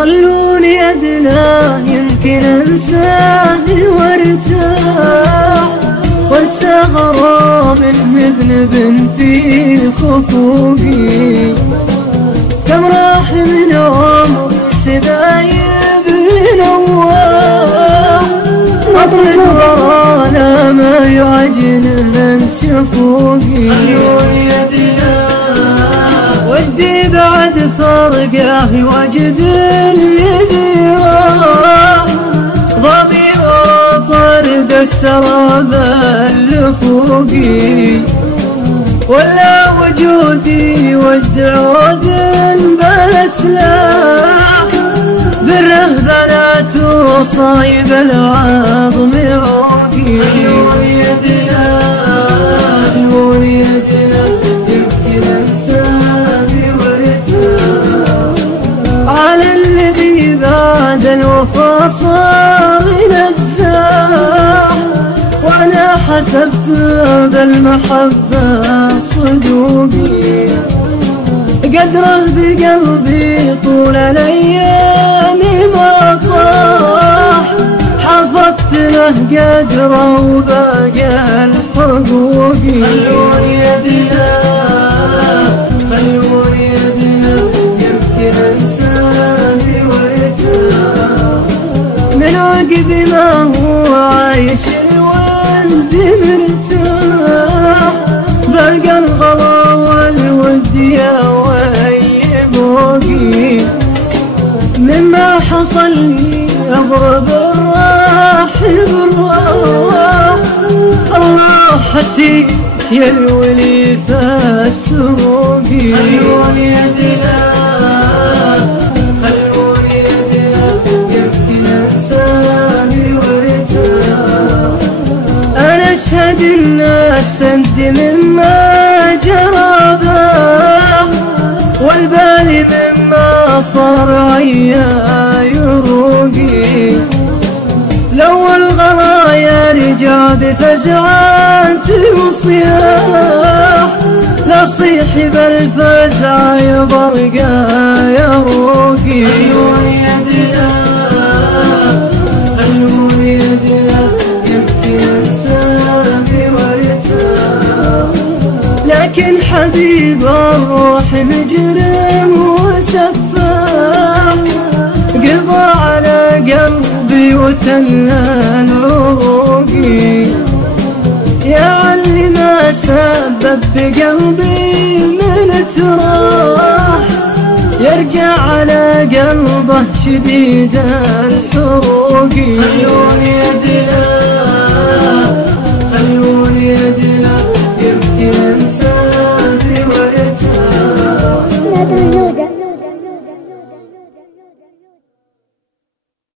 خلوني أدناه يمكن أنساه وارتاح، وانسى غرام مذنب في خفوقي. كم راح من عمر سبايب لنواح، نطرد ورانا ما يعجن من شفوقي. خلوني أدناه وجدي بعد فرقه وجد الذي راح، ضمير طرد السراب اللفوقي. ولا وجودي وجد عود بلا سلاح، بالرهبنات وصايب العظم عوقي. خلوني أدناه خلوني أدناه يمكن أنساني وارتاح، على الذي بعد الوفا صار نزاح. وأنا حسبت بالمحبة صدوقي، قدره بقلبي طول الأيام ما طاح. حفظت له قدره وباقى الحقوقي. خلوني أدناه خلوني أدناه يمكن أنساني وارتاح، من عقب ما هو عايش الولد مرتاح. بقى الغلا والود يا ويبوقي، مما حصل لي أضرب الراح بالراح. الله حسيب يا الولي فالسروقي. خلوني أدناه خلوني أدناه يمكن أنساني وارتاح. أنا أشهد الناس أنت مما جرى به، والبال مما صار عيا يروقي. لو الغلا يرجع بفزعات وصياح، لا صيح بالفزع يبرقى يروقي. خلوني أدناه خلوني أدناه يمكن أنساني وارتاح، لكن حبيب الروح مجرم وسفاح. قضى على قلبي وتلى العروقي، يا علي ما سبب بقلبي من تراح. يرجع على قلبه شديد الحروقي. خلوني